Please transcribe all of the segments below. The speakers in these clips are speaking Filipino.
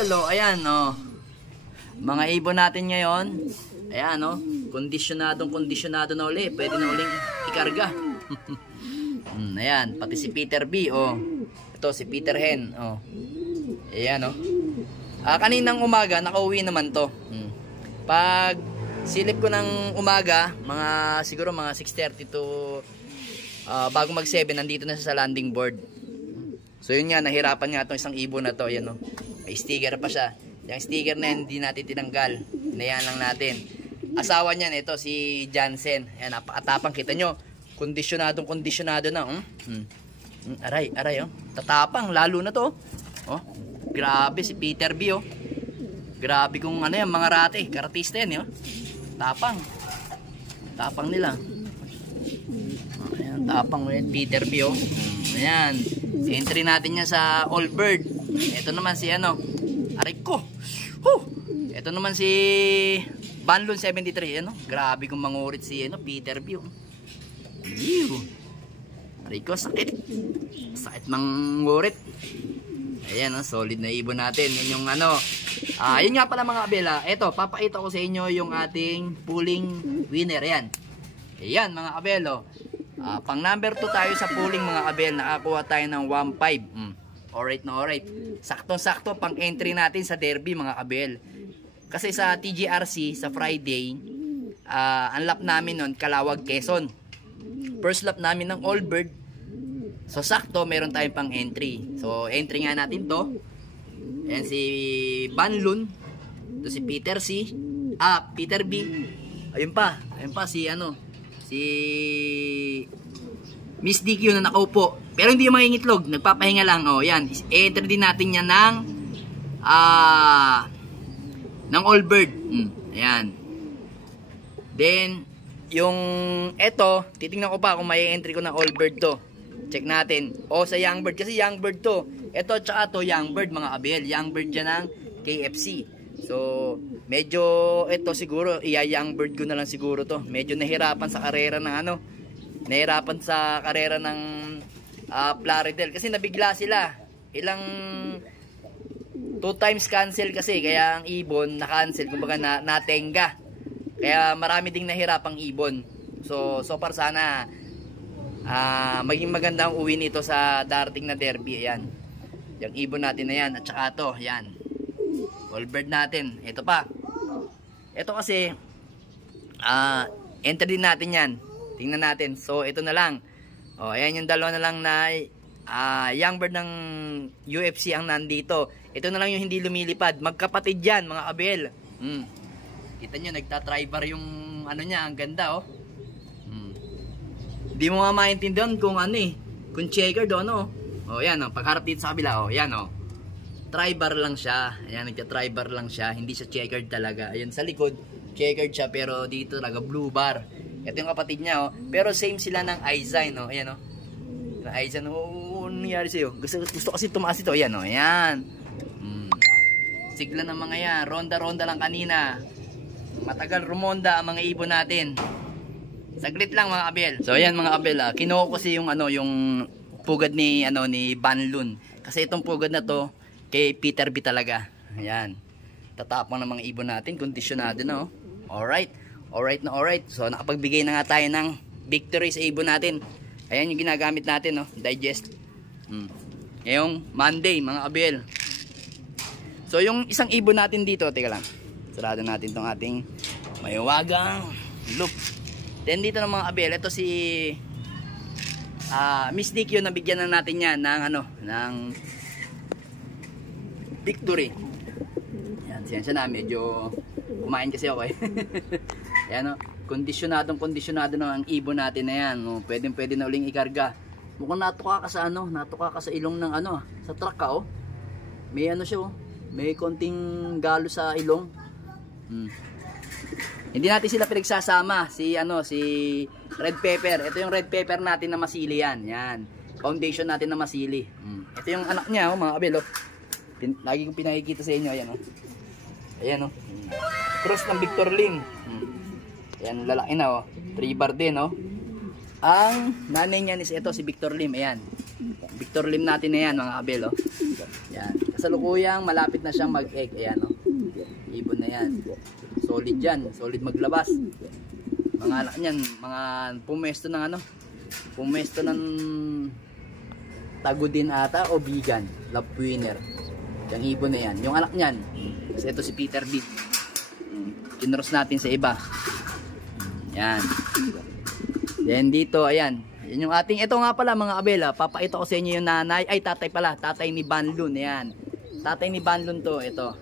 abel, oh, ayan, oh. Mga ibon natin ngayon, ayan, oh. Kondisyonado na uli. Pwede na uling ikarga. Ayan, pati si Peter B, oh. Ito, si Peter Hen, oh. Ayan, oh. Kaninang umaga, nakauwi naman to. Pag silip ko ng umaga, siguro mga 6:30 to bago mag 7, nandito na siya sa landing board. So yun nga, nahirapan nga itong isang ibon na to. Ayan, oh. May sticker pa siya. Yung sticker na yan, hindi natin tinanggal. Hinayaan lang natin. Asawa niyan, ito si Jansen. Ayan, napakatapang, kita nyo. Kondisyonado na. Aray, oh. Tatapang, lalo na to. Oh, grabe si Peter B, oh. Grabe kung ano yan, mga rate. Karatista yan, oh. Tapang nila. Ayan, tapang yun, Peter B, oh. Ayan, entry natin yan sa All Bird. Ito naman si ano, aray ko. Ito naman si Banlon 73, ano? Grabe kung mangurit si ano, Peter B, oh. Aray ko, sakit mangurit. Ayan, oh, solid na ibon natin. Yun yung ano. Yun nga pala mga abela. Ito, papakita ko sa inyo yung ating pooling winner. Ayan mga abelo. Pang number 2 tayo sa pooling mga abel. Nakakuha tayo ng 1.5. Alright na alright. Sakto-sakto pang entry natin sa derby mga abel. Kasi sa TGRC, sa Friday, ang lap namin nun, Calawag, Quezon. First lap namin ng All Bird. So sakto, meron tayong pang entry. So entry nga natin to. Ayan si Banlun. Ito si Peter C. Peter B. Ayun pa si ano, si Miss DQ na nakaupo. Pero hindi mangingitlog, nagpapahinga lang. Oh, yan. Entry din natin yan ng All Bird. Ayan. Then yung eto, titingnan ko pa kung may entry ko ng All Bird to. Check natin. Sa Young Bird. Kasi Young Bird to. Ito tsaka to Young Bird mga abel. Young Bird dyan ng KFC. So, medyo ito siguro, Young Bird ko na lang siguro to. Medyo nahirapan sa karera ng ano. Nahirapan sa karera ng Plaridel. Kasi nabigla sila. 2 times cancel kasi. Kaya ang ibon na-cancel. Kumbaga natenga. Kaya marami ding nahirapang ibon. So far sana maging maganda ang uwi nito sa darating na derby. Ayan, yung ibon natin na yan. At saka to, ayan, All Bird natin. Ito pa, ito kasi enter din natin yan. Tingnan natin. So ito na lang. Ayan yung dalawa na lang na Young Bird ng UFC ang nandito. Ito na lang yung hindi lumilipad. Magkapatid yan mga abel. Kita nyo, nagtatribar yung ano niya. Ang ganda, oh. Di mo nga maintindihan kung ano kung checkered o ano. Yan, pagharap dito sa kabila, yan, tri-bar lang siya. Ayan, nagka-tri-bar lang siya. Hindi siya checkered talaga. Ayun, sa likod, checkered siya, pero dito talaga blue bar. Ito yung kapatid niya, pero same sila ng Aizen, Ayan, ng Aizen, ano nangyari sa'yo? Gusto kasi tumaas ito. Ayan, ayan. Sigla ng mga yan. Ronda-ronda lang kanina. Matagal rumonda ang mga ibon natin. Saglit lang mga abel. So ayan mga abel, kinuha ko kasi yung pugad ni Banlun. Kasi itong pugad na to kay Peter B talaga. Ayan. Tatapang ng mga ibon natin, kondisyonado na, Alright. Alright. So nakapagbigay na nga tayo ng victory sa ibon natin. Ayan yung ginagamit natin, digest. Ngayong Monday mga abel. So yung isang ibon natin dito, teka lang. Sarado natin tong ating mayawagang loop. Then dito ng mga abel, ito si Miss DQ, nabigyan na natin yan ng victory. Yan, siyensya na, medyo kumain kasi ako Yan, kondisyonado na ang ibon natin na yan. Pwede na uling ikarga. Mukhang natuka ka sa ilong ng sa truck ka, May siya, may konting galo sa ilong. Hindi natin sila pinagsasama. Si red pepper. Ito yung red pepper natin na masili yan. Yan. Foundation natin na masili. Ito yung anak niya, mga abel, Lagi kong pinakikita sa inyo. Ayan, Ayan, Cross ng Victor Lim. Ayan, lalaki na, 3 bar din, Ang nanay niyan is ito, si Victor Lim. Ayan. Victor Lim natin na yan, mga abel, Ayan. kasalukuyang malapit na siyang mag-egg. Ayan o. Ibon na yan. Solid yan. Solid maglabas. Mga anak niyan, mga pumesto ng ano, pumesto ng tagudin ata o bigan, love winner. Yung ibon na yan. Yung anak niyan, kasi ito si Peter B. Kinross natin sa iba. Yan. Then dito, ayan. Yan yung ating, ito nga pala mga abela, papakita ko sa inyo yung nanay, ay tatay pala, tatay ni Banlun. Ayan. Tatay ni Banlun to, ito.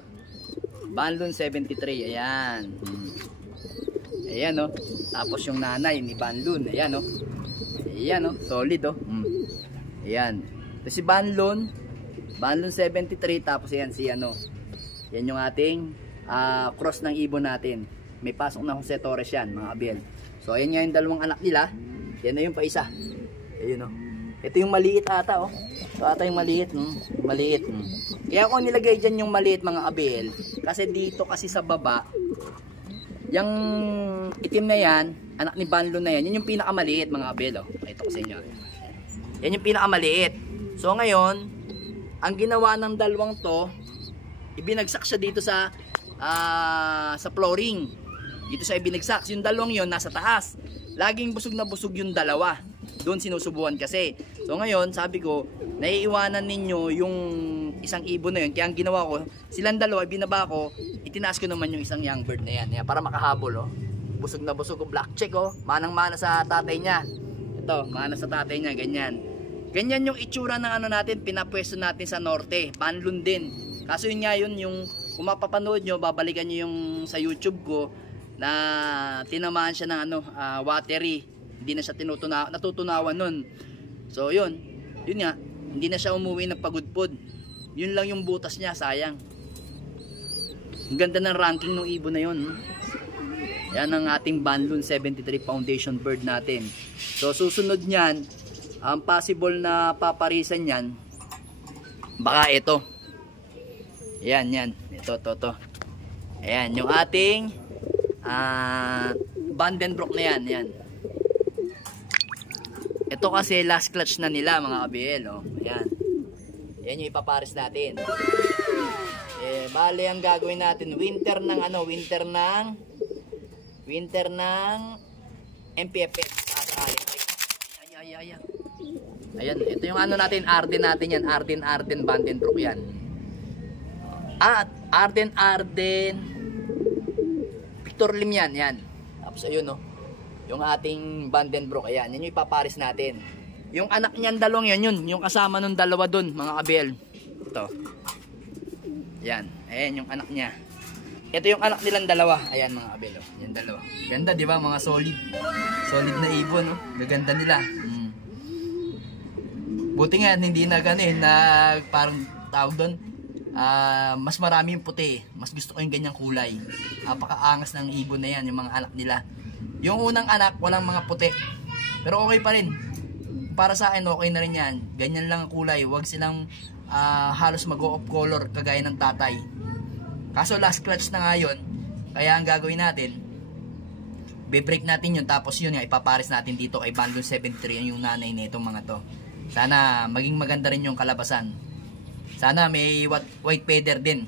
Banlun 73, ayan. Ayan o. Tapos yung nanay ni Banlun. Ayan o. Ayan o. Solid o. Ayan. Ito si Banlun. Banlun 73. Tapos ayan si ano. Yan yung ating cross ng ibon natin. May pasok na Jose Torres yan mga abel. So ayan nga yung dalawang anak nila. Yan na yung pa isa. Ayan o. Ito yung maliit ata o. Ito ata yung maliit. Maliit. Kaya ako nilagay dyan yung maliit mga abel. Kasi dito kasi sa baba. Yung itim na yan, anak ni Banlun na yan, yun yung pinakamaliit mga abel. Pakita ko sa inyo. Yan yung pinakamaliit. So ngayon, ang ginawa ng dalawang to, ibinagsak siya dito sa flooring. Dito siya ibinagsak. Yung dalawang yon nasa taas. Laging busog na busog yung dalawa. Doon sinusubuan kasi. So ngayon, sabi ko, naiiwanan ninyo yung isang ibon na yun. Kaya ang ginawa ko, silang dalawa, binaba ko, itinaas ko naman yung isang young bird na yan. Yan para makahabol, oh. Busog na busog, oh. Black check, oh. Manang-mana sa tatay niya. Ito, mana sa tatay niya, ganyan. Ganyan yung itsura ng ano natin, pinapwesto natin sa norte. Banlun din. Kaso yun nga yun, yung kung mapapanood nyo, babalikan nyo yung sa YouTube ko, na tinamaan siya ng ano, watery. Hindi na siya natutunawan nun. So yun nga, hindi na siya umuwi ng pagudpod. Yun lang yung butas niya, sayang. Ang ganda ng ranking ng ibon na yun. Yan ang ating Banlun 73 Foundation bird natin. So susunod niyan, ang possible na paparisan niyan, baka ito. Yan. Ito. Ayan, yung ating Vandenbroek na yan. Ito kasi last clutch na nila mga kabiel, oh. Ayan. Yan yung ipapares natin. Bale ang gagawin natin, winter ng MPFS. Ayan, ito yung ano natin, Arden natin yan, Arden Vandenbroek yan. At Arden Victor Lim yan. Tapos ayun, no. Yung ating Vandenbroek, ayan, yan yung ipapares natin. Yung anak niyan dalawang yun, yung kasama nung dalawa dun, mga kabel. Ito. Yan, ayan yung anak niya. Ito yung anak nilang dalawa. Ayan mga kabel, oh. Yan dalawa. Ganda, di ba? Mga solid. Solid na ibon, no. Gaganda nila. Buti nga hindi na ganin na parang tawag doon. Mas marami yung puti. Mas gusto ko yung ganyang kulay. Napakaangas ng ibon na yan, yung mga anak nila. Yung unang anak, walang mga puti. Pero okay pa rin. Para sa akin, okay na rin yan. Ganyan lang ang kulay. Huwag silang halos mag-off color kagaya ng tatay. Kaso last clutch na nga yun. Kaya ang gagawin natin, be-break natin yun. Tapos yun nga, ipapares natin dito kay Banlun 73 yung nanay na itong mga to. Sana maging maganda rin yung kalabasan. Sana may white feather din.